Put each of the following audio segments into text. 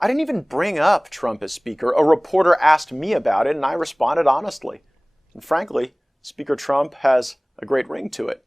I didn't even bring up Trump as Speaker. A reporter asked me about it, and I responded honestly. And frankly, Speaker Trump has a great ring to it.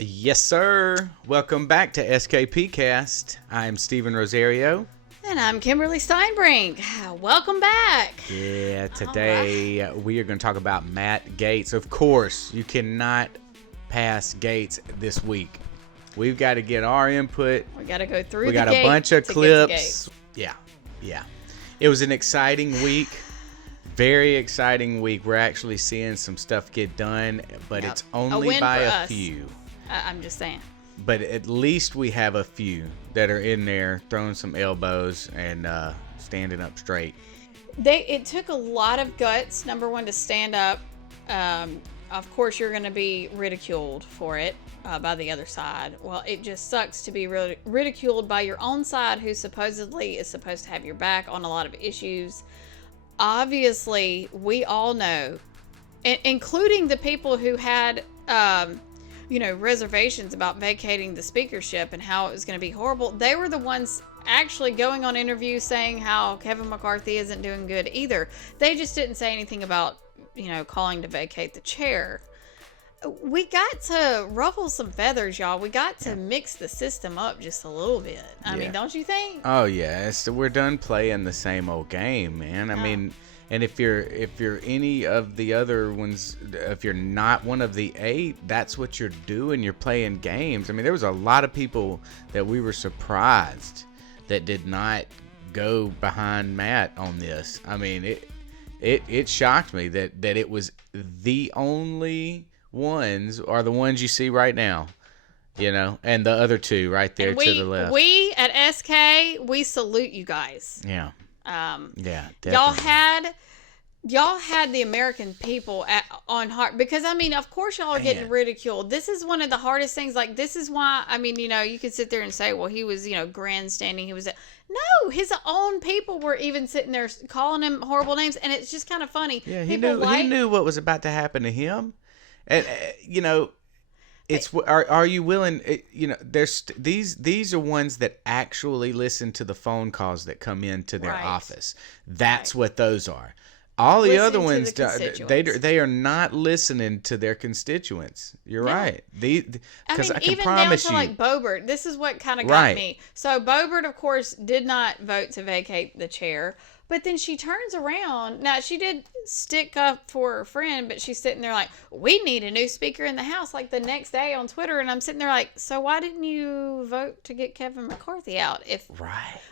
Yes, sir. Welcome back to SKP Cast. I'm Steven Rosario. And I'm Kimberly Steinbrink. Welcome back. Yeah, today we are going to talk about Matt Gaetz. Of course, you cannot pass Gaetz this week. We've got to get our input. We got to go through We the got gate a bunch of to clips. Yeah. It was an exciting week. Very exciting week. We're actually seeing some stuff get done, but Yep. it's only by a few. I'm just saying. But at least we have a few that are in there throwing some elbows and standing up straight. It took a lot of guts, number one, to stand up. Of course, you're going to be ridiculed for it by the other side. Well, it just sucks to be ridiculed by your own side, who supposedly is supposed to have your back on a lot of issues. Obviously, we all know, including the people who had reservations about vacating the speakership and how it was going to be horrible. They were the ones actually going on interviews saying how Kevin McCarthy isn't doing good either. They just didn't say anything about, calling to vacate the chair. We got to ruffle some feathers, y'all. We got to mix the system up just a little bit. I mean, don't you think? Oh, yeah. We're done playing the same old game, man. I mean, and if you're any of the other ones, if you're not one of the 8, that's what you're doing. You're playing games. I mean, there was a lot of people that we were surprised that did not go behind Matt on this. I mean, it shocked me that it was the only ones are the ones you see right now, and the other two right there to the left. We at SK, we salute you guys. Yeah. Yeah, definitely. Y'all had the American people on heart, because of course y'all are getting ridiculed. This is one of the hardest things. Like, this is why, you could sit there and say, well, he was, grandstanding. He was, no, his own people were even sitting there calling him horrible names. And it's just kind of funny. Yeah, he knew what was about to happen to him. And, it's, are you willing, there's these are ones that actually listen to the phone calls that come into their office. That's what those are. All the other ones, they are not listening to their constituents. You're right. Because I can even promise down to like Boebert, this is what kind of got me. So Boebert, of course, did not vote to vacate the chair. But then she turns around. Now, she did stick up for her friend, but she's sitting there like, we need a new speaker in the House, like the next day on Twitter. And I'm sitting there like, so why didn't you vote to get Kevin McCarthy out?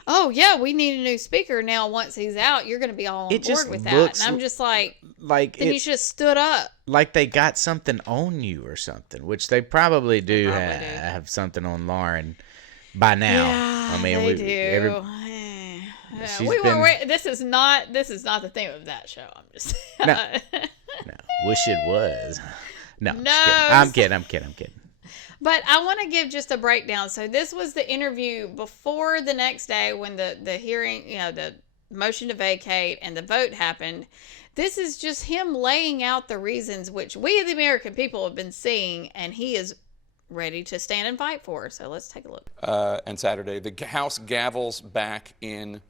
Oh, yeah, we need a new speaker. Now, once he's out, you're going to be all on board with that. And I'm just like then you should have stood up. Like they got something on you or something, which they probably do have something on Lauren by now. Yeah, they do. This is not the theme of that show. I'm just no. Wish it was. No. I'm kidding. But I want to give just a breakdown. So this was the interview before the next day when the hearing, the motion to vacate and the vote happened. This is just him laying out the reasons which we, the American people, have been seeing, and he is ready to stand and fight for. So let's take a look. And Saturday, the House gavels back in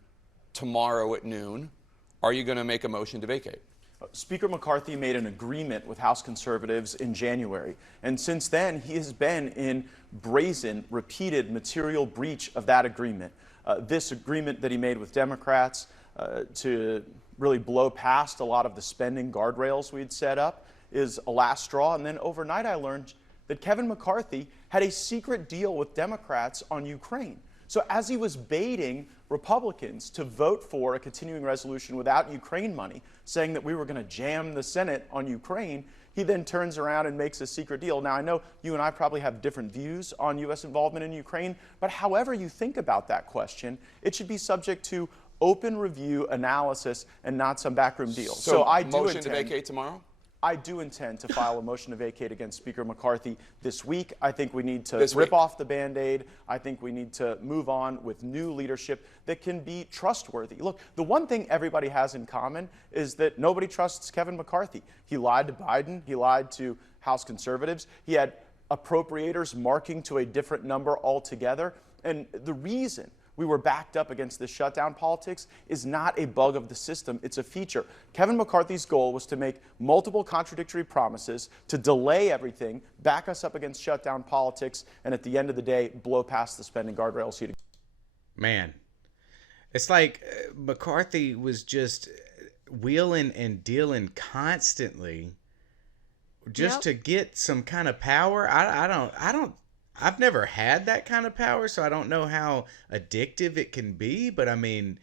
tomorrow at noon. Are you going to make a motion to vacate? Speaker McCarthy made an agreement with House conservatives in January, and since then he has been in brazen, repeated material breach of that agreement. This agreement that he made with Democrats to really blow past a lot of the spending guardrails we'd set up is a last straw. And then overnight I learned that Kevin McCarthy had a secret deal with Democrats on Ukraine. So as he was baiting Republicans to vote for a continuing resolution without Ukraine money, saying that we were going to jam the Senate on Ukraine, he then turns around and makes a secret deal. Now, I know you and I probably have different views on U.S. involvement in Ukraine, but however you think about that question, it should be subject to open review, analysis, and not some backroom deal. So I do motion intend to vacate tomorrow? I do intend to file a motion to vacate against Speaker McCarthy this week. I think we need to This rip week. off the Band-Aid. I think we need to move on with new leadership that can be trustworthy. Look, the one thing everybody has in common is that nobody trusts Kevin McCarthy. He lied to Biden. He lied to House conservatives. He had appropriators marking to a different number altogether. And the reason we were backed up against this shutdown politics is not a bug of the system, it's a feature. Kevin McCarthy's goal was to make multiple contradictory promises, to delay everything, back us up against shutdown politics, and at the end of the day, blow past the spending guardrails he'd. Man, it's like McCarthy was just wheeling and dealing constantly just to get some kind of power. I've never had that kind of power, so I don't know how addictive it can be. But I mean,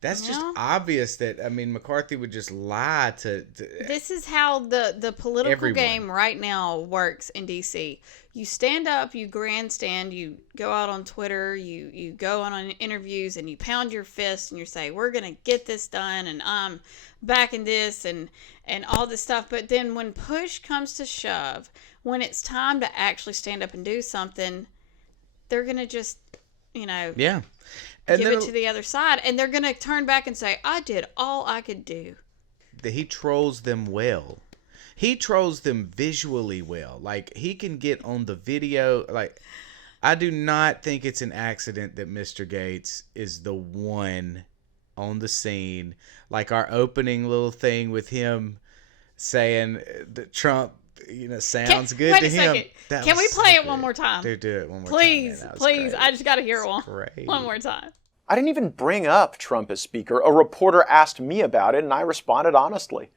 that's just obvious that, I mean, McCarthy would just lie to This is how the political everyone. game right now works in D.C. You stand up, you grandstand, you go out on Twitter, you go on interviews, and you pound your fist and you say, we're going to get this done, and I'm backing this, and all this stuff. But then when push comes to shove, when it's time to actually stand up and do something, they're going to just, and give it to the other side. And they're going to turn back and say, I did all I could do. He trolls them well. He trolls them visually well. Like, he can get on the video. Like, I do not think it's an accident that Mr. Gaetz is the one on the scene. Like, our opening little thing with him saying that Trump, sounds good wait to a him. Second. Can we play it one more time? Dude, do it one more Please, time. please. I just got to hear it Great. one more time. I didn't even bring up Trump as Speaker. A reporter asked me about it, and I responded honestly.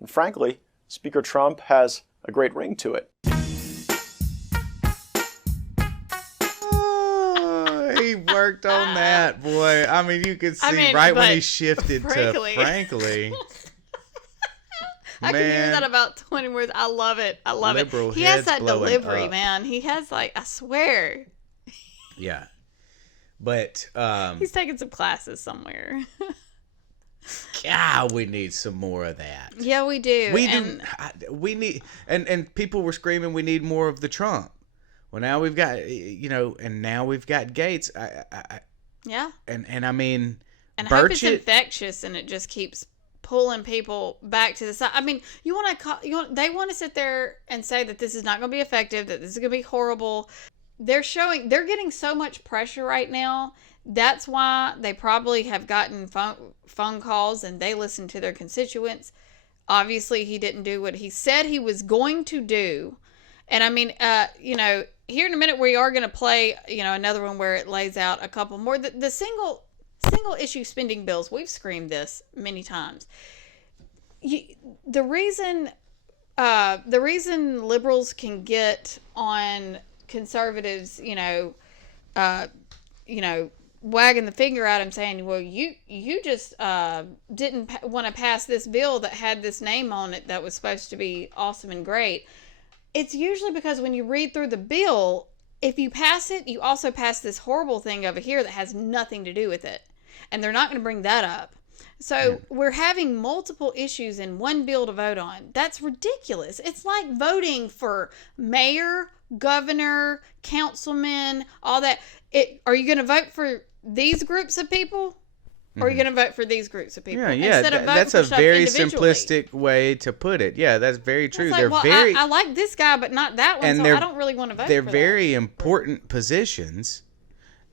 And frankly, Speaker Trump has a great ring to it. He worked on that, boy. I mean, you could see when he shifted frankly. to frankly. I can hear that about 20 words. I love it. I love it. He has that delivery, man. He has, I swear. Yeah. But he's taking some classes somewhere. God, we need some more of that. Yeah, we do. We need, and people were screaming, we need more of the Trump. Well, now we've got, and now we've got Gaetz. Yeah. And I mean, and I hope it's infectious and it just keeps pulling people back to the side. I mean, they want to sit there and say that this is not going to be effective, that this is going to be horrible. They're getting so much pressure right now. That's why they probably have gotten phone calls and they listen to their constituents. Obviously, he didn't do what he said he was going to do. And I mean, here in a minute we are going to play, another one where it lays out a couple more. The single issue spending bills, we've screamed this many times. The reason liberals can get on conservatives, wagging the finger at him saying, well, you just didn't want to pass this bill that had this name on it that was supposed to be awesome and great. It's usually because when you read through the bill, if you pass it, you also pass this horrible thing over here that has nothing to do with it. And they're not going to bring that up. So we're having multiple issues in one bill to vote on. That's ridiculous. It's like voting for mayor, governor, councilman, all that. Are you going to vote for these groups of people? Or are you going to vote for these groups of people? Yeah, that's a very simplistic way to put it. Yeah, that's very true. Like, I like this guy, but not that one, so I don't really want to vote for that. They're very important positions,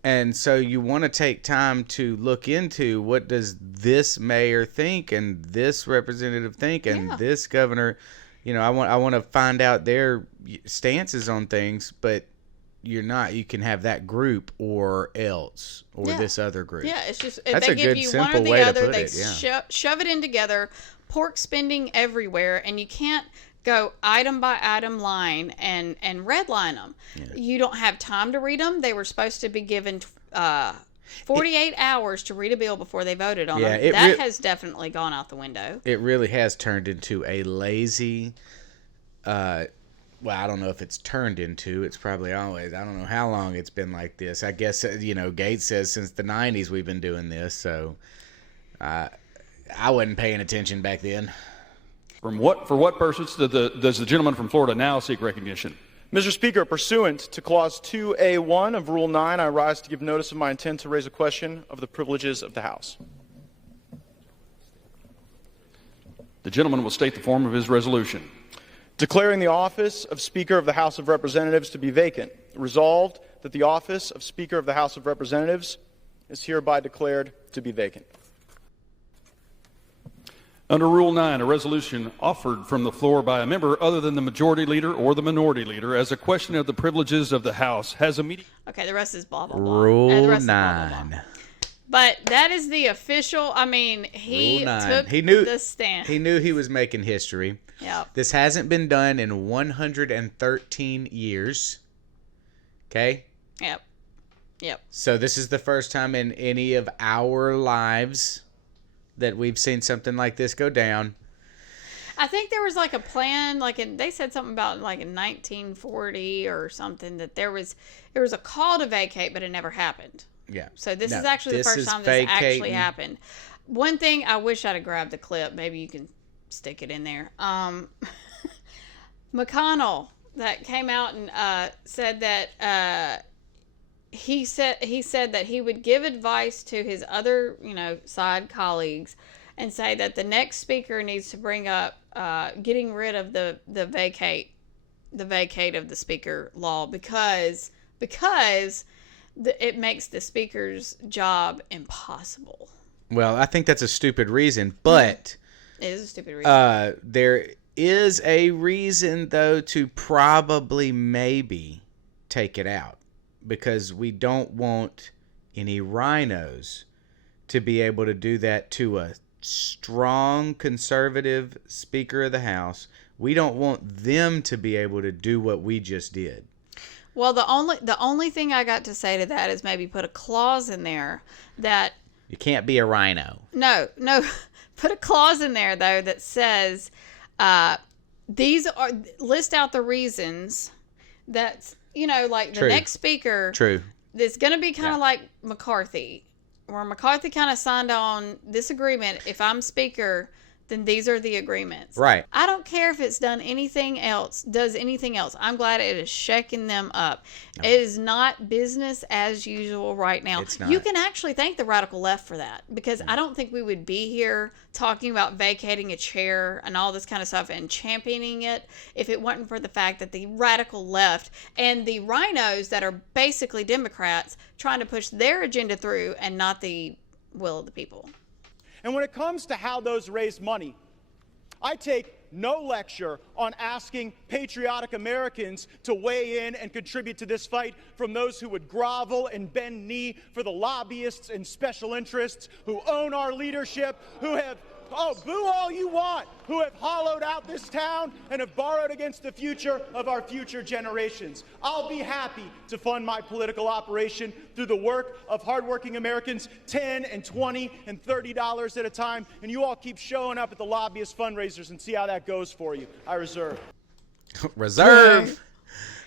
and so you want to take time to look into what does this mayor think and this representative think and this governor. I want to find out their stances on things, but you can have that group or else or this other group. Yeah, it's just that's they a give good, you one or simple the way other. to put They it. shove it in together. Pork spending everywhere, and you can't go item by item line and redline them. Yeah. You don't have time to read them. They were supposed to be given 48 hours to read a bill before they voted on Yeah, it. That has definitely gone out the window. It really has turned into a lazy, well, I don't know if it's turned into. It's probably always. I don't know how long it's been like this. I guess, Gaetz says since the 90s we've been doing this, so I wasn't paying attention back then. For what purpose does the gentleman from Florida now seek recognition? Mr. Speaker, pursuant to Clause 2A1 of Rule 9, I rise to give notice of my intent to raise a question of the privileges of the House. The gentleman will state the form of his resolution. Declaring the office of Speaker of the House of Representatives to be vacant. Resolved that the office of Speaker of the House of Representatives is hereby declared to be vacant. Under Rule 9, a resolution offered from the floor by a member other than the majority leader or the minority leader as a question of the privileges of the House has immediate... Okay, the rest is blah, blah, blah. Rule The rest is 9. blah, blah, blah. But that is the official, he Rule 9. took He knew the stand. He knew he was making history. Yep. This hasn't been done in 113 years. Okay? Yep. So this is the first time in any of our lives that we've seen something like this go down. I think there was like a plan, they said something about in 1940 or something that there was a call to vacate, but it never happened. Yeah. So this is actually the first time this actually happened. One thing I wish I'd have grabbed the clip. Maybe you can stick it in there. McConnell that came out and said that he said that he would give advice to his other side colleagues and say that the next speaker needs to bring up getting rid of the vacate of the speaker law because it makes the speaker's job impossible. Well, I think that's a stupid reason, but it is a stupid reason. There is a reason though to probably maybe take it out, because we don't want any rhinos to be able to do that to a strong conservative Speaker of the House. We don't want them to be able to do what we just did. Well, the only thing I got to say to that is maybe put a clause in there that you can't be a rhino. No. Put a clause in there though that says list out the reasons that the True. next speaker. True. It's going to be kind of like McCarthy, where McCarthy kind of signed on this agreement. If I'm speaker, then these are the agreements. Right. I don't care if it's does anything else. I'm glad it is shaking them up. No. It is not business as usual right now. It's not. You can actually thank the radical left for that, because I don't think we would be here talking about vacating a chair and all this kind of stuff and championing it if it wasn't for the fact that the radical left and the rhinos that are basically Democrats trying to push their agenda through and not the will of the people. And when it comes to how those raise money, I take no lecture on asking patriotic Americans to weigh in and contribute to this fight from those who would grovel and bend knee for the lobbyists and special interests who own our leadership, who have, boo all you want, who have hollowed out this town and have borrowed against the future of our future generations. I'll be happy to fund my political operation through the work of hardworking Americans, $10 and $20 and $30 at a time, and you all keep showing up at the lobbyist fundraisers and see how that goes for you. I reserve. Reserve.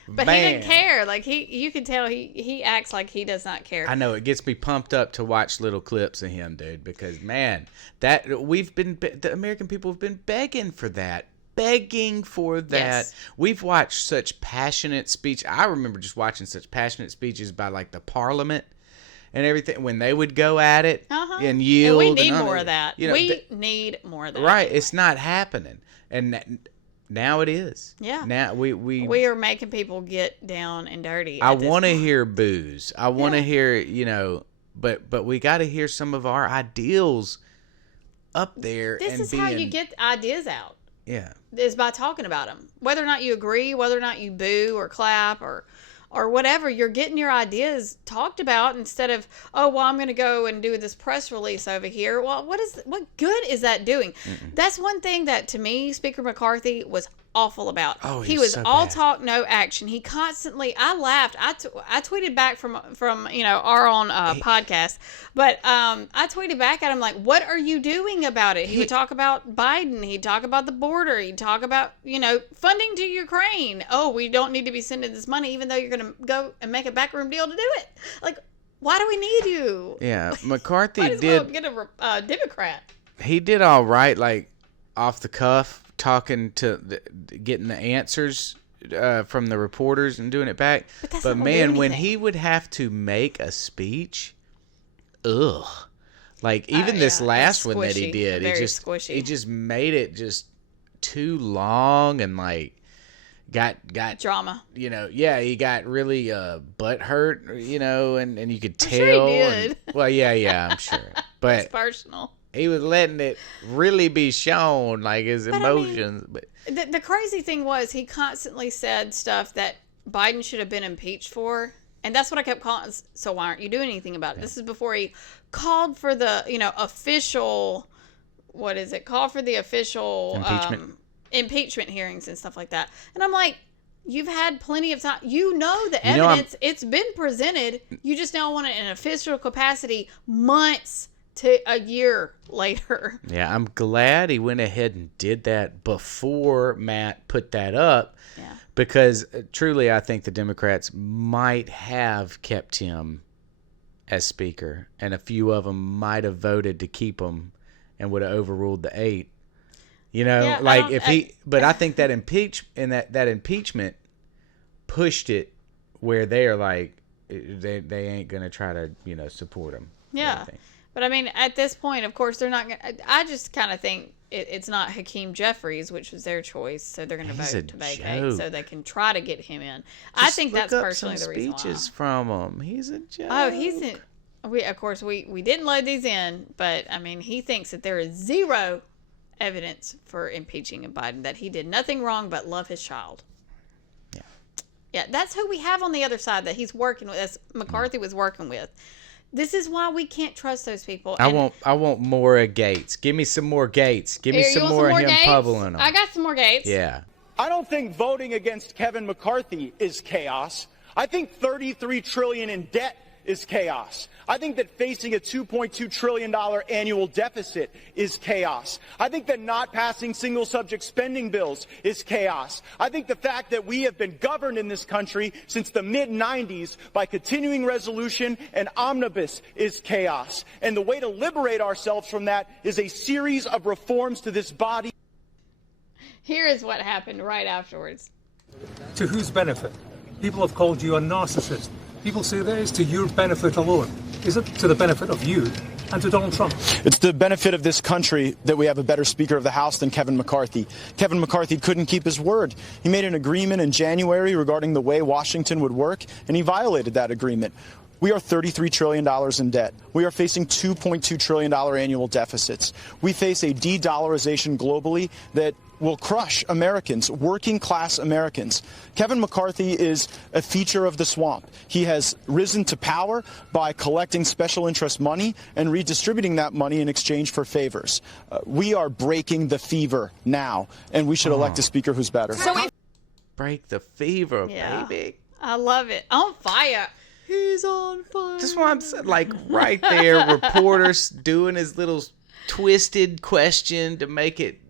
But Man. he didn't care. You can tell he acts like he does not care. I know, it gets me pumped up to watch little clips of him, dude, because man, the American people have been begging for that. Yes. We've watched such passionate speech. I remember just watching such passionate speeches by the Parliament and everything when they would go at it and yield. And we need more of that. We need more of that. Right. It's not happening. And now it is. Yeah. Now we are making people get down and dirty. I want to hear boos. I want to hear, but we got to hear some of our ideals up there. This is how you get ideas out. Yeah. Is by talking about them. Whether or not you agree, whether or not you boo or clap or whatever, you're getting your ideas talked about instead of, I'm going to go and do this press release over here. Well, what good is that doing? Mm-mm. That's one thing that, to me, Speaker McCarthy was awful about. Oh, he he's was so all bad. talk, no action. He constantly, I laughed. I tweeted back from our own podcast, but I tweeted back at him like, what are you doing about it? He would talk about Biden. He'd talk about the border. He'd talk about, funding to Ukraine. Oh, we don't need to be sending this money, even though you're going to go and make a backroom deal to do it. Like, why do we need you? Yeah, McCarthy Might as well get a Democrat. He did all right, like off the cuff, talking to getting the answers from the reporters and doing it back. But man, when he would have to make a speech, ugh. Like even this last one that he did, he just made it just too long and like got drama. He got really butt hurt, and you could tell. I'm sure he did. I'm sure. But it's personal. He was letting it really be shown, like his emotions. The crazy thing was he constantly said stuff that Biden should have been impeached for. And that's what I kept calling. So why aren't you doing anything about it? This is before he called for the, official, what is it? Call for the official impeachment hearings and stuff like that. And I'm like, you've had plenty of time. The evidence. It's been presented. You just now want it in an official capacity months to a year later. Yeah, I'm glad he went ahead and did that before Matt put that up. Yeah. Because truly, I think the Democrats might have kept him as Speaker, and a few of them might have voted to keep him and would have overruled the 8. But I think that impeachment pushed it where they're like, they ain't going to try to, support him. Yeah. But I mean, at this point, of course, they're not going to. I just kind of think it's not Hakeem Jeffries, which was their choice, so they're going to vote to vacate so they can try to get him in. I think that's personally the reason why. Speeches from him. He's a joke. Oh, we didn't load these in, but I mean, he thinks that there is zero evidence for impeaching Biden, that he did nothing wrong but love his child. Yeah, that's who we have on the other side that he's working with, as McCarthy was working with. This is why we can't trust those people. I want more of Gaetz. Give me some more Gaetz. Give me some more of him pummeling them. I got some more Gaetz. Yeah. I don't think voting against Kevin McCarthy is chaos. I think $33 trillion in debt is chaos. I think that facing a $2.2 trillion annual deficit is chaos. I think that not passing single subject spending bills is chaos. I think the fact that we have been governed in this country since the mid-90s by continuing resolution and omnibus is chaos. And the way to liberate ourselves from that is a series of reforms to this body. Here is what happened right afterwards. To whose benefit? People have called you a narcissist. People say that is to your benefit alone. Is it to the benefit of you and to Donald Trump? It's the benefit of this country that we have a better Speaker of the House than Kevin McCarthy. Kevin McCarthy couldn't keep his word. He made an agreement in January regarding the way Washington would work, and he violated that agreement. We are $33 trillion in debt. We are facing $2.2 trillion annual deficits. We face a de-dollarization globally that will crush Americans, working class Americans. Kevin McCarthy is a feature of the swamp. He has risen to power by collecting special interest money and redistributing that money in exchange for favors. We are breaking the fever now, and we should elect a speaker who's better. Break the fever, baby. I love it. On fire. He's on fire. That's why I'm saying, like, right there, reporters doing his little twisted question to make it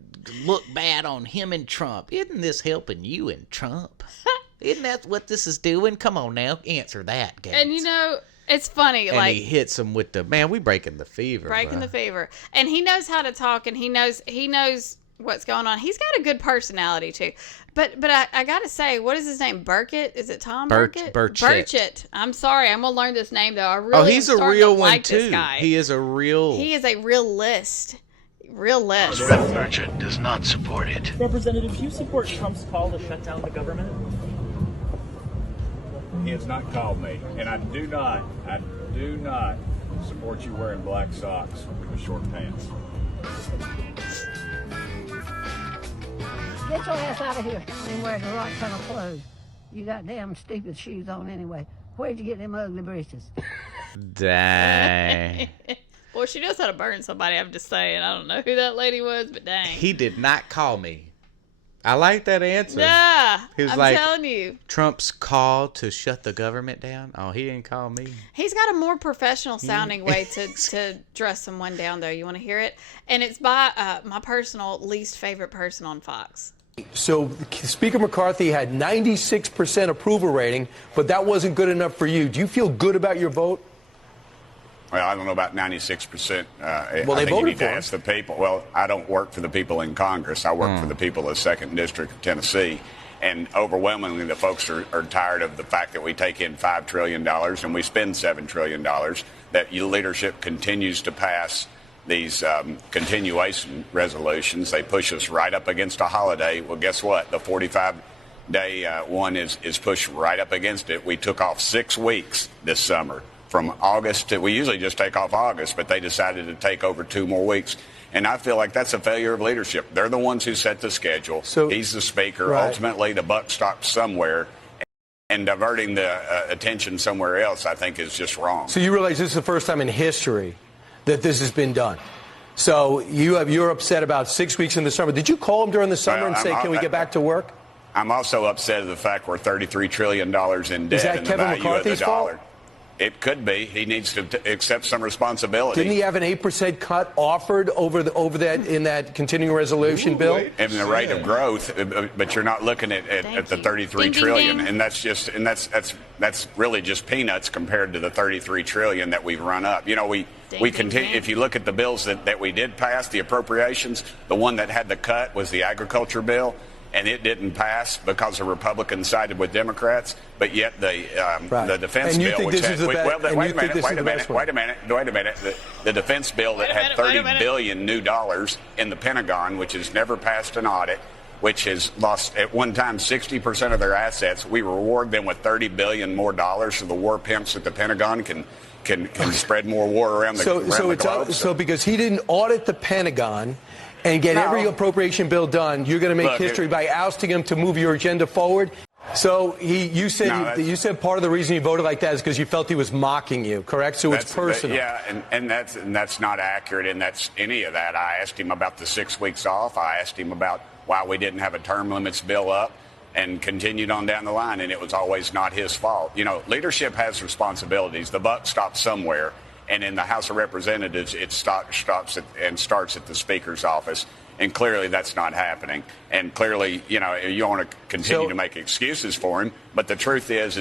look bad on him and Trump. Isn't this helping you and Trump? Isn't that what this is doing? Come on now, answer that, Gaetz. And it's funny. And he hits him with we breaking the fever. Breaking the fever. And he knows how to talk, and he knows what's going on. He's got a good personality too. But I gotta say, what is his name? Burkett? Is it Tom Burkett? Burchett. I'm sorry, I'm gonna learn this name though. I really he's a real one like too. This guy. He is a real list. Real list. Rev Burchett does not support it. Representative, do you support Trump's call to shut down the government? He has not called me, and I do not support you wearing black socks with short pants. Get your ass out of here and wear the right kind of clothes. You got damn stupid shoes on anyway. Where'd you get them ugly breeches? Dang. Well, she knows how to burn somebody, I'm just saying. I don't know who that lady was, but dang. He did not call me. I like that answer. Yeah, He was I'm like, telling you. Trump's call to shut the government down. Oh, he didn't call me. He's got a more professional sounding way to dress someone down, though. You want to hear it? And it's by my personal least favorite person on Fox. So Speaker McCarthy had 96% approval rating, but that wasn't good enough for you. Do you feel good about your vote? Well, I don't know about 96%. Well, they voted I think you need for to him. ask the people. Well, I don't work for the people in Congress. I work for the people of the 2nd District of Tennessee. And overwhelmingly, the folks are tired of the fact that we take in $5 trillion and we spend $7 trillion, that your leadership continues to pass these continuation resolutions. They push us right up against a holiday. Well, guess what? The 45-day one is pushed right up against it. We took off 6 weeks this summer. From August to, we usually just take off August, but they decided to take over 2 more weeks. And I feel like that's a failure of leadership. They're the ones who set the schedule. So, he's the speaker. Right. Ultimately, the buck stops somewhere. And diverting the attention somewhere else, I think, is just wrong. So you realize this is the first time in history that this has been done. So you're upset about 6 weeks in the summer. Did you call him during the summer and say, can we get back to work? I'm also upset at the fact we're $33 trillion in debt. Is that and Kevin the value McCarthy's of the dollar. fault? It could be. He needs to accept some responsibility. Didn't he have an 8% cut offered over that in that continuing resolution bill? And the rate of growth, but you're not looking at the 33 trillion, and that's really just peanuts compared to the 33 trillion that we've run up. You know, we continue. If you look at the bills that we did pass, the appropriations, the one that had the cut was the agriculture bill. And it didn't pass because the Republicans sided with Democrats. But yet the defense bill, which had, wait a minute. The defense bill that had $30 billion new dollars in the Pentagon, which has never passed an audit, which has lost at one time 60% of their assets. We reward them with $30 billion more dollars so the war pimps at the Pentagon can spread more war around the globe. So because he didn't audit the Pentagon and get every appropriation bill done, you're going to make history by ousting him to move your agenda forward? So you said part of the reason you voted like that is because you felt he was mocking you, correct? So it's personal. Yeah, and that's not accurate, and that's any of that. I asked him about the 6 weeks off. I asked him about why we didn't have a term limits bill up, and continued on down the line, and it was always not his fault. You know, leadership has responsibilities. The buck stops somewhere. And in the House of Representatives, it starts at the Speaker's office. And clearly that's not happening. And clearly, you know, you want to continue to make excuses for him. But the truth is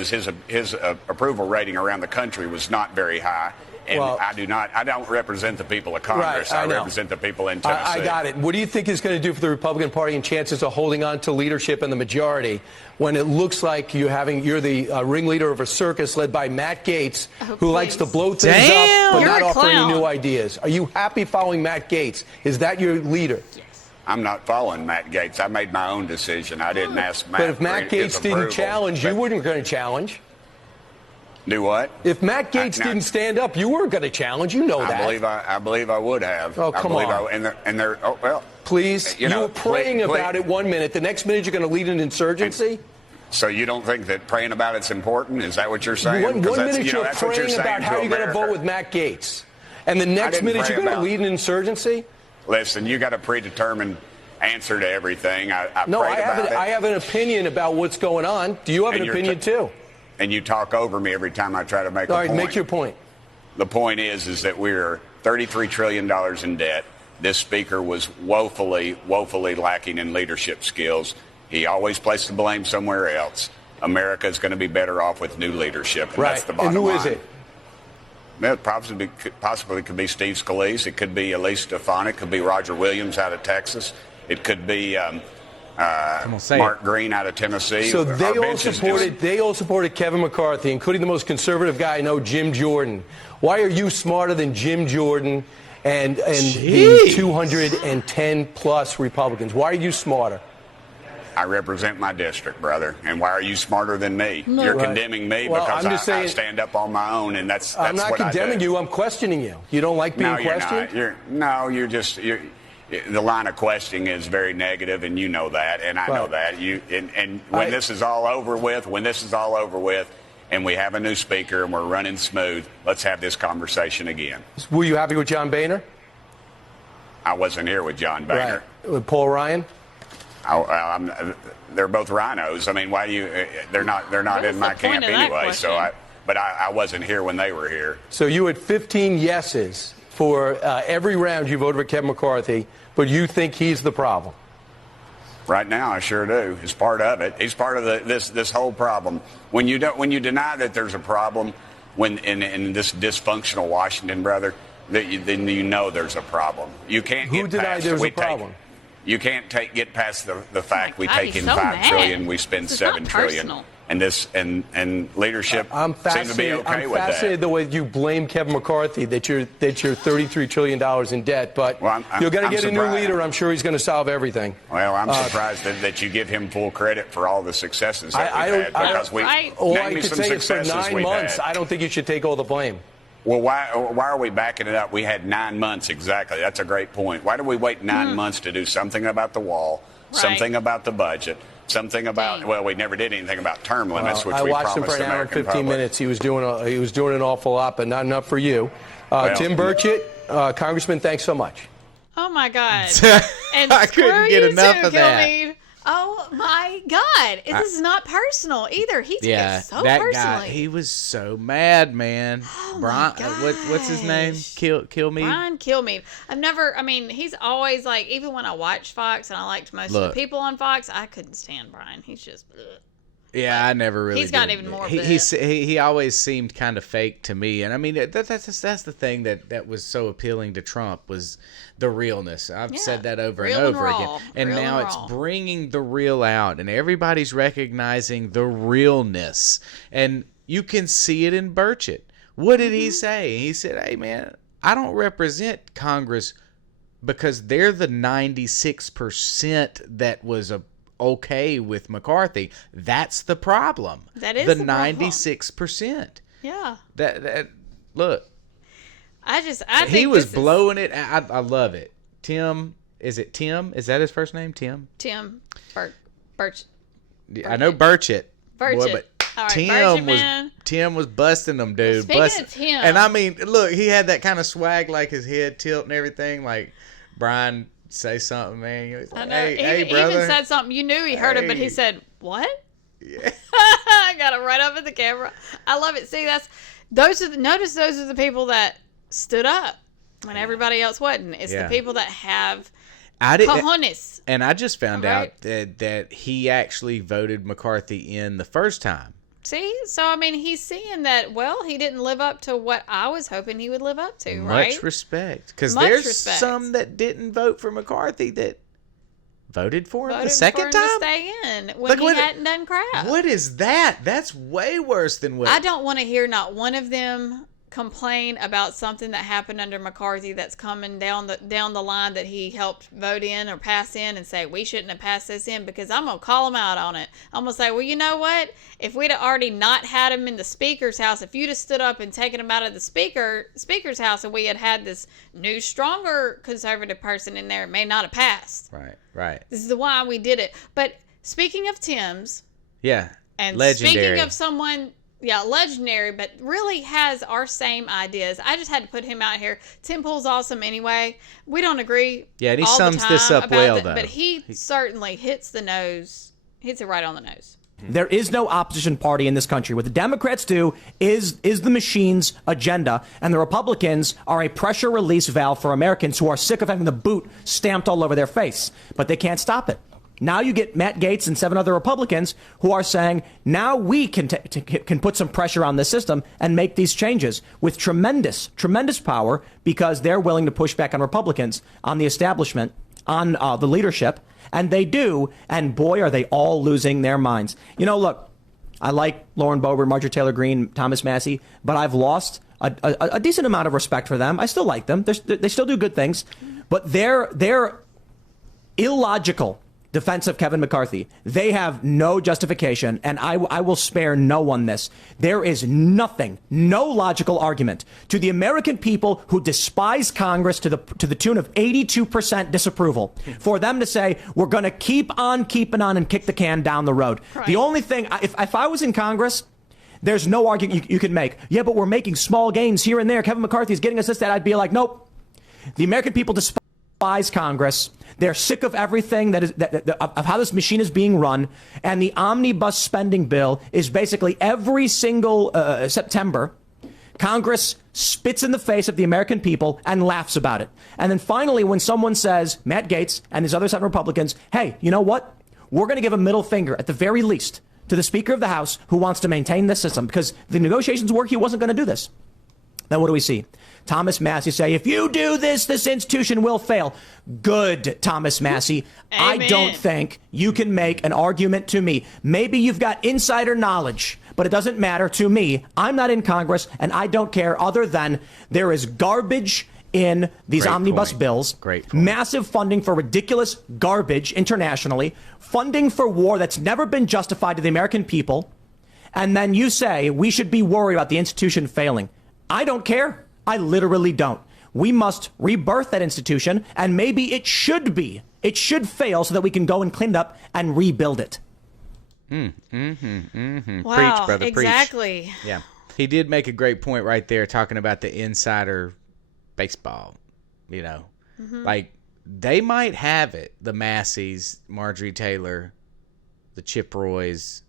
his approval rating around the country was not very high. And I don't represent the people of Congress. I represent the people in Tennessee. I got it. What do you think is going to do for the Republican Party and chances of holding on to leadership and the majority when it looks like you're the ringleader of a circus led by Matt Gaetz, who likes to blow things up but not offer any new ideas? Are you happy following Matt Gaetz? Is that your leader? Yes. I'm not following Matt Gaetz. I made my own decision. I didn't ask Matt. But if Matt Gaetz didn't challenge, you weren't going to challenge. Do what? If Matt Gaetz didn't stand up, you weren't going to challenge. You know that. I believe I would have. Oh, come on. Please. You were praying about it 1 minute. The next minute, you're going to lead an insurgency? So you don't think that praying about it's important? Is that what you're saying? One minute you're praying about how you're going to vote with Matt Gaetz. And the next minute you're going to lead an insurgency? Listen, you got a predetermined answer to everything. I have an opinion about what's going on. Do you have an opinion too? And you talk over me every time I try to make a point. All right, make your point. The point is that we're $33 trillion in debt. This speaker was woefully lacking in leadership skills. He always placed the blame somewhere else. America is going to be better off with new leadership. And that's the bottom line. And who is it? Well, it possibly could be Steve Scalise. It could be Elise Stefanik. It could be Roger Williams out of Texas. It could be Mark Green out of Tennessee. So they all supported Kevin McCarthy, including the most conservative guy I know, Jim Jordan. Why are you smarter than Jim Jordan and the 210 plus Republicans? Why are you smarter? I represent my district, brother. And why are you smarter than me? No, You're condemning me because I stand up on my own, and that's I'm not what condemning I do. you. I'm questioning you. You don't like being questioned? The line of questioning is very negative, and you know that, and I know that. When this is all over with, and we have a new speaker and we're running smooth, let's have this conversation again. Were you happy with John Boehner? I wasn't here with John Boehner. Right. With Paul Ryan? They're both rhinos. I mean, why do you? They're not in my camp anyway. So but I wasn't here when they were here. So you had 15 yeses for every round you voted for Kevin McCarthy, but you think he's the problem? Right now, I sure do. He's part of it. He's part of this whole problem. When you deny that there's a problem, in this dysfunctional Washington, brother, then you know there's a problem. You can't Who denied there's a problem? You can't get past the fact we take in $5 trillion, we spend $7 trillion. And leadership seem to be okay with that. I'm fascinated the way you blame Kevin McCarthy that you're $33 trillion in debt, but you're going to get a new leader. I'm sure he's going to solve everything. Well, I'm surprised that you give him full credit for all the successes that we've had. Because I could say it for 9 months. I don't think you should take all the blame. Well, why are we backing it up? We had 9 months exactly. That's a great point. Why did we wait 9 months to do something about the wall, something about the budget, something about we never did anything about term limits, which we promised the American public. I watched him for an hour and 15 minutes. He was doing an awful lot, but not enough for you. Tim Burchett, Congressman, thanks so much. Oh my God! And I couldn't get enough of that. Kilmeade. Oh my God! This is not personal either. He took it so personally. Guy, he was so mad, man. Oh Brian, what's his name? Kilmeade. Brian Kilmeade. He's always like, even when I watched Fox and I liked most of the people on Fox, I couldn't stand Brian. He's just. Yeah, I never really. He's got even more. He always seemed kind of fake to me, and I mean that's the thing that was so appealing to Trump was the realness. I've said that over and over again, and now it's bringing the real out, and everybody's recognizing the realness, and you can see it in Burchett. What did he say? He said, "Hey, man, I don't represent Congress because they're the 96% that was okay with McCarthy. That's the problem. That is the 96%. Yeah. That look. I think he was blowing it. I love it. Tim, is it Tim? Is that his first name? Tim. Burchett. I know Burchett. Boy, but right, Tim was busting them, dude. Speaking of Tim, and I mean, look, he had that kind of swag, like his head tilt and everything, like Brian. Say something, man. He was like, hey, brother. He even said something. You knew he heard it, but he said, "What?" Yeah. I got it right up at the camera. I love it. See, those are the people that stood up when everybody else wasn't. It's the people that have cojones. And I just found out that he actually voted McCarthy in the first time. See? So, I mean, he's seeing that, he didn't live up to what I was hoping he would live up to, right? Much respect. Because there's some that didn't vote for McCarthy that voted for him the second time? To stay in when he hadn't done crap. What is that? That's way worse than what... I don't want to hear not one of them complain about something that happened under McCarthy that's coming down the line that he helped vote in or pass in and say, we shouldn't have passed this in, because I'm going to call him out on it. I'm going to say, well, you know what? If we'd have already not had him in the Speaker's house, if you'd have stood up and taken him out of the Speaker's house and we had this new, stronger conservative person in there, it may not have passed. Right. This is why we did it. But speaking of Tim's. Yeah. And legendary. Speaking of someone... Yeah, legendary, but really has our same ideas. I just had to put him out here. Tim Pool's awesome anyway. We don't agree. Yeah, and he all sums the time this up well, though. But he certainly hits it right on the nose. There is no opposition party in this country. What the Democrats do is the machine's agenda, and the Republicans are a pressure release valve for Americans who are sick of having the boot stamped all over their face. But they can't stop it. Now you get Matt Gaetz and 7 other Republicans who are saying, now we can put some pressure on the system and make these changes with tremendous power, because they're willing to push back on Republicans, on the establishment, on the leadership. And they do. And boy, are they all losing their minds. You know, look, I like Lauren Boebert, Marjorie Taylor Greene, Thomas Massie, but I've lost a decent amount of respect for them. I still like them. They still do good things. But they're illogical defense of Kevin McCarthy. They have no justification, and I will spare no one this. There is no logical argument to the American people who despise Congress to the tune of 82% disapproval for them to say, we're going to keep on keeping on and kick the can down the road. Right. The only thing, if I was in Congress, there's no argument you can make. Yeah, but we're making small gains here and there. Kevin McCarthy is getting us this, that. I'd be like, nope. The American people despise despise Congress. They're sick of everything of how this machine is being run. And the omnibus spending bill is basically every single September, Congress spits in the face of the American people and laughs about it. And then finally, when someone says, Matt Gaetz and these other Senate Republicans, hey, you know what? We're going to give a middle finger, at the very least, to the Speaker of the House who wants to maintain this system, because the negotiations work. He wasn't going to do this. Then what do we see? Thomas Massie say, if you do this, this institution will fail. Good, Thomas Massie. Amen. I don't think you can make an argument to me. Maybe you've got insider knowledge, but it doesn't matter to me. I'm not in Congress, and I don't care, other than there is garbage in these omnibus bills. Great point. Massive funding for ridiculous garbage internationally, funding for war that's never been justified to the American people, and then you say we should be worried about the institution failing. I don't care. I literally don't. We must rebirth that institution, and maybe it should be. It should fail so that we can go and clean it up and rebuild it. Wow, Preach, brother, exactly. preach. Yeah. He did make a great point right there, talking about the insider baseball. You know, like, they might have it, the Massies, Marjorie Taylor, the Chip Roys,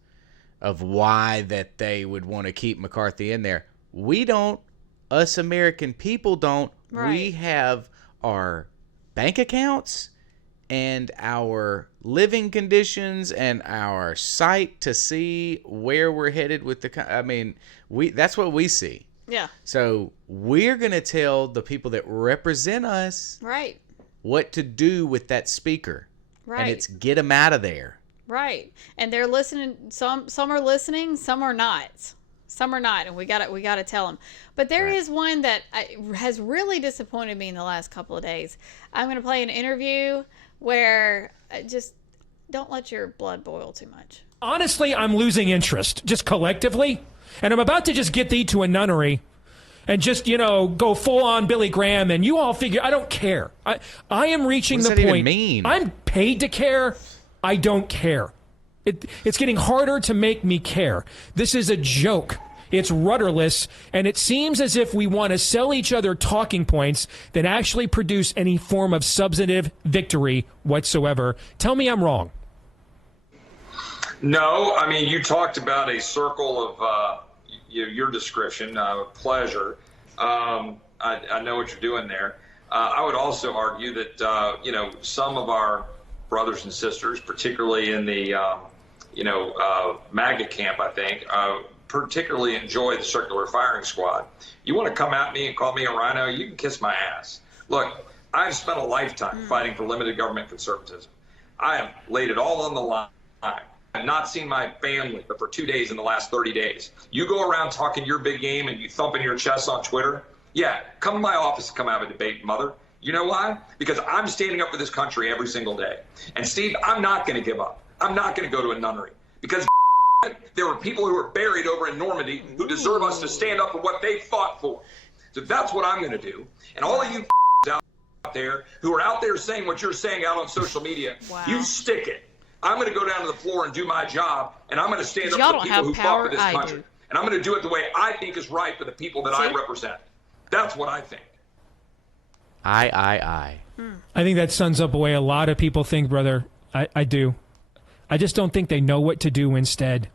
of why that they would want to keep McCarthy in there. We don't. Us American people don't. Right. We have our bank accounts and our living conditions and our sight to see where we're headed with that's what we see. Yeah. So we're going to tell the people that represent us Right. what to do with that speaker. Right. And it's get them out of there. Right. And they're listening. Some are listening, some are not. Some are not, and we got to tell them. But there is one that has really disappointed me in the last couple of days. I'm going to play an interview where just don't let your blood boil too much. Honestly, I'm losing interest, just collectively. And I'm about to just get thee to a nunnery and just, go full on Billy Graham, and you all figure, I don't care. I am reaching the point. What does that even mean? I'm paid to care. I don't care. It's getting harder to make me care. This is a joke. It's rudderless, and it seems as if we want to sell each other talking points that actually produce any form of substantive victory whatsoever. Tell me I'm wrong. No, I mean, you talked about a circle of your description, pleasure. I know what you're doing there. I would also argue that, some of our brothers and sisters, particularly in the, MAGA camp, I think, particularly enjoy the circular firing squad. You want to come at me and call me a rhino, you can kiss my ass. Look, I've spent a lifetime fighting for limited government conservatism. I have laid it all on the line. I've not seen my family but for 2 days in the last 30 days. You go around talking your big game and you thumping your chest on Twitter. Yeah, come to my office and come have a debate, mother. You know why? Because I'm standing up for this country every single day. And Steve, I'm not going to give up. I'm not going to go to a nunnery because there were people who were buried over in Normandy who deserve us to stand up for what they fought for. So that's what I'm going to do. And all of you out there who are out there saying what you're saying out on social media, you stick it. I'm going to go down to the floor and do my job, and I'm going to stand up for the people who fought for this country. And I'm going to do it the way I think is right for the people that I represent. That's what I think. I think that sums up the way a lot of people think, brother. I do. I just don't think they know what to do instead.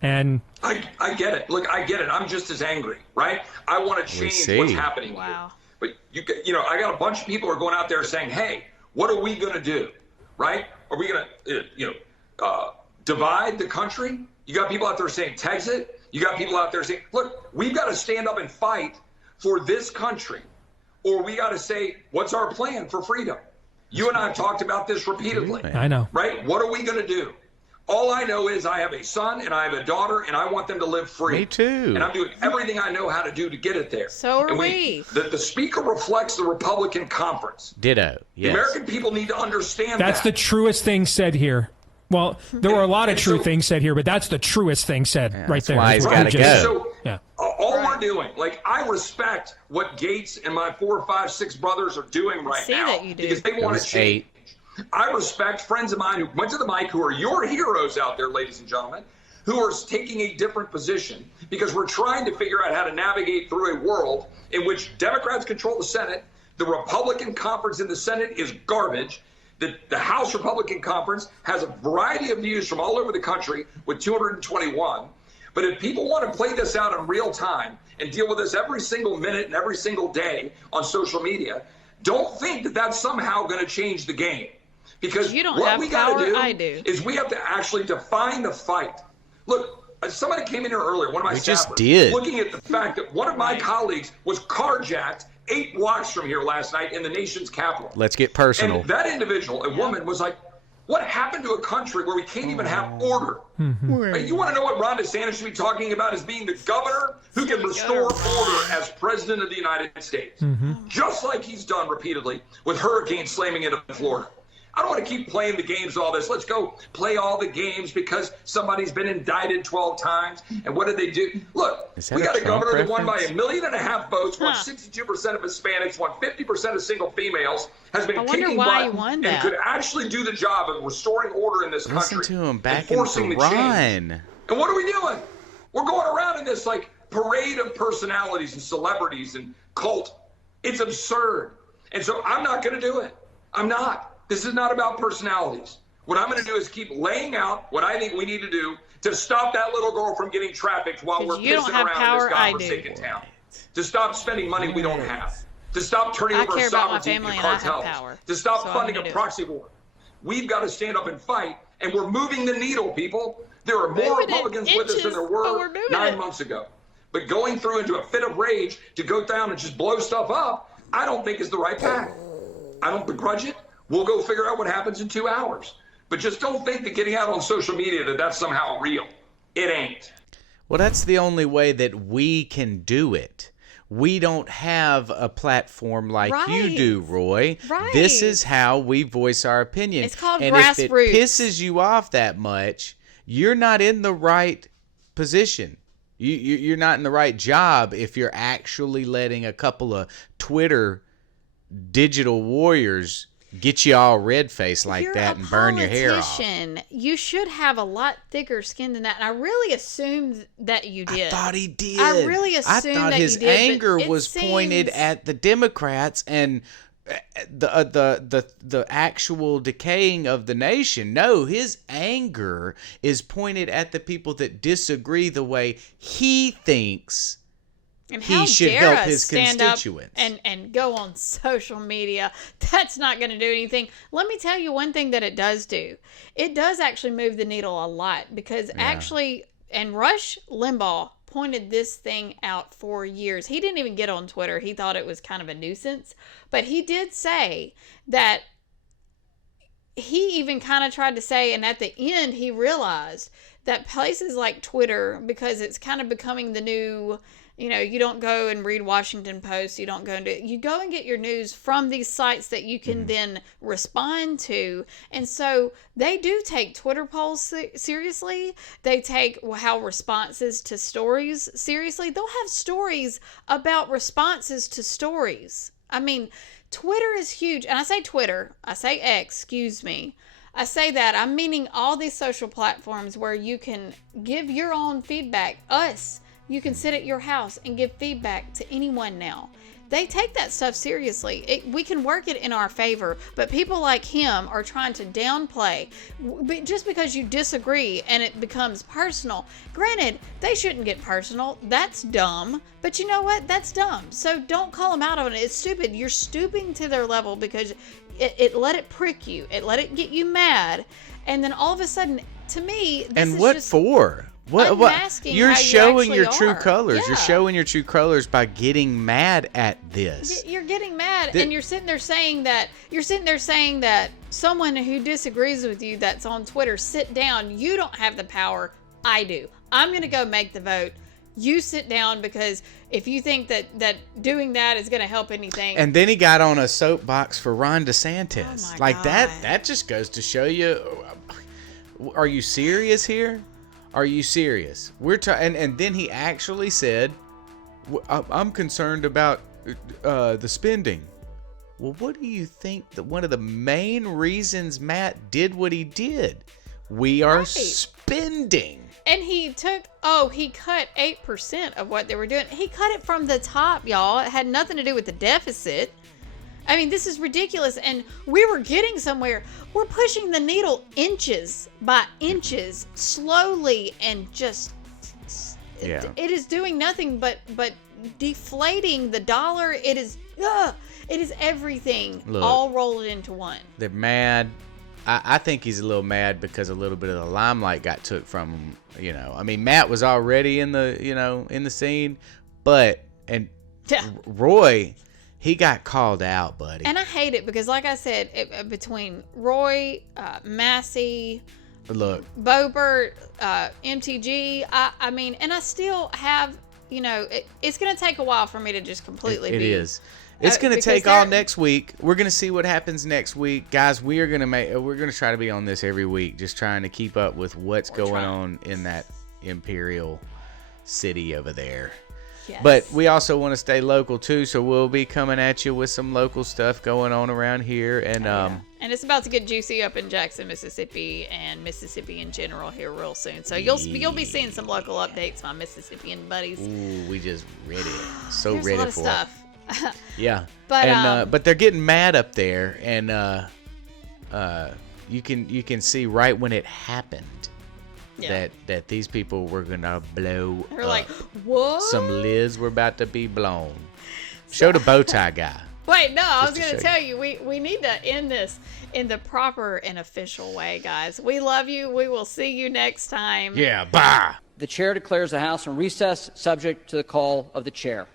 And I get it. Look, I get it. I'm just as angry, right? I want to change what's happening here. But I got a bunch of people who are going out there saying, "Hey, what are we going to do?" Right? Are we going to, divide the country? You got people out there saying, "Texit." You got people out there saying, "Look, we've got to stand up and fight for this country," or we got to say, "What's our plan for freedom?" You and I have talked about this repeatedly. I know. Right? What are we going to do? All I know is I have a son and I have a daughter, and I want them to live free. Me too. And I'm doing everything I know how to do to get it there. So are we. The speaker reflects the Republican conference. Ditto. Yes. The American people need to understand that's the truest thing said here. Well, there were a lot of true things said here, but that's the truest thing said right there. That's why he's got to go. So, all we're doing, I respect what Gaetz and my 4, 5, 6 brothers are doing right now because they want to change. I respect friends of mine who went to the mic, who are your heroes out there, ladies and gentlemen, who are taking a different position because we're trying to figure out how to navigate through a world in which Democrats control the Senate, The Republican conference in the Senate is garbage. The House Republican Conference has a variety of views from all over the country with 221. But if people want to play this out in real time and deal with this every single minute and every single day on social media, don't think that that's somehow going to change the game. Because you don't what have we got power, to I do. is we have to actually define the fight. Look, somebody came in here earlier, one of my We just staffers, did. looking at the fact that one of my colleagues was carjacked 8 blocks from here last night in the nation's capital. Let's get personal. And that individual, a woman, was like, what happened to a country where we can't even have order? You want to know what Ron DeSantis should be talking about as being the governor who can restore order as president of the United States, just like he's done repeatedly with hurricanes slamming into Florida. I don't want to keep playing the games, all this. Let's go play all the games because somebody's been indicted 12 times. And what did they do? Look, we got a governor that won by 1.5 million votes, won 62% of Hispanics, won 50% of single females, has been kicking butt, and could actually do the job of restoring order in this country. Listen to him back and in forcing the the change. run. And what are we doing? We're going around in this like parade of personalities and celebrities and cult. It's absurd. And so I'm not going to do it. I'm not. This is not about personalities. What I'm going to do is keep laying out what I think we need to do to stop that little girl from getting trafficked while we're pissing around in this godforsaken town. To stop spending money we don't have. To stop turning over sovereignty to cartels. To stop funding a proxy war. We've got to stand up and fight, and we're moving the needle, people. There are more Republicans with us than there were 9 months ago. But going through into a fit of rage to go down and just blow stuff up, I don't think is the right path. I don't begrudge it. We'll go figure out what happens in 2 hours. But just don't think that getting out on social media that that's somehow real. It ain't. Well, that's the only way that we can do it. We don't have a platform like you do, Roy. Right. This is how we voice our opinion. It's called and grassroots. if it pisses you off that much, you're not in the right position. You're not in the right job if you're actually letting a couple of Twitter digital warriors get you all red-faced like that and burn your hair off. You should have a lot thicker skin than that. And I really assumed that you did. I thought he did. I really assumed I thought that his you did, anger was pointed at the Democrats and the actual decaying of the nation. No, his anger is pointed at the people that disagree the way he thinks. And he should help his constituents. And go on social media. That's not going to do anything. Let me tell you one thing that it does do. It does actually move the needle a lot because actually, and Rush Limbaugh pointed this thing out for years. He didn't even get on Twitter. He thought it was kind of a nuisance. But he did say that he even kind of tried to say, and at the end he realized that places like Twitter, because it's kind of becoming the new... You know, you don't go and read Washington Post. You don't go and you go and get your news from these sites that you can then respond to. And so they do take Twitter polls seriously. They take how responses to stories seriously. They'll have stories about responses to stories. I mean, Twitter is huge. And I say Twitter. I say X, excuse me. I say that. I'm meaning all these social platforms where you can give your own feedback. You can sit at your house and give feedback to anyone now. They take that stuff seriously. We can work it in our favor, but people like him are trying to downplay just because you disagree and it becomes personal. Granted, they shouldn't get personal. That's dumb. But you know what? That's dumb. So don't call them out on it. It's stupid. You're stooping to their level because it let it prick you. It let it get you mad. And then all of a sudden, to me, this and is what just for? What you're showing your true colors. Yeah. You're showing your true colors by getting mad at this. You're getting mad, and you're sitting there saying that someone who disagrees with you that's on Twitter, sit down. You don't have the power. I do. I'm going to go make the vote. You sit down, because if you think that doing that is going to help anything. And then he got on a soapbox for Ron DeSantis. Oh my like God. That just goes to show you. Are you serious here? Are you serious? And then he actually said, I'm concerned about the spending. Well, what do you think that one of the main reasons Matt did what he did? We are spending. And he cut 8% of what they were doing. He cut it from the top, y'all. It had nothing to do with the deficit. I mean, this is ridiculous, and we were getting somewhere. We're pushing the needle inches by inches, slowly, and just it is doing nothing but deflating the dollar. It is everything all rolled into one. They're mad. I think he's a little mad because a little bit of the limelight got took from him. You know, I mean, Matt was already in the scene, but Roy, he got called out, buddy. And I hate it because, like I said, between Roy, Massey, Boebert, MTG, I mean, and I still have, it's going to take a while for me to just completely It is. It's going to take all next week. We're going to see what happens next week. Guys, we're going to try to be on this every week, just trying to keep up with what's going on in that imperial city over there. Yes. But we also want to stay local too, so we'll be coming at you with some local stuff going on around here, and and it's about to get juicy up in Jackson, Mississippi, and Mississippi in general here real soon. So you'll be seeing some local updates, my Mississippian buddies. Ooh, we just ready, so There's ready a lot of for stuff. it. Yeah, but they're getting mad up there, and you can see right when it happened. Yeah. That these people were gonna blow They're up. like, what? Some lids were about to be blown. Show the bow tie guy. Wait, no, I was gonna tell you, we need to end this in the proper and official way, guys. We love you. We will see you next time. Yeah, bye. The chair declares the House in recess, subject to the call of the chair.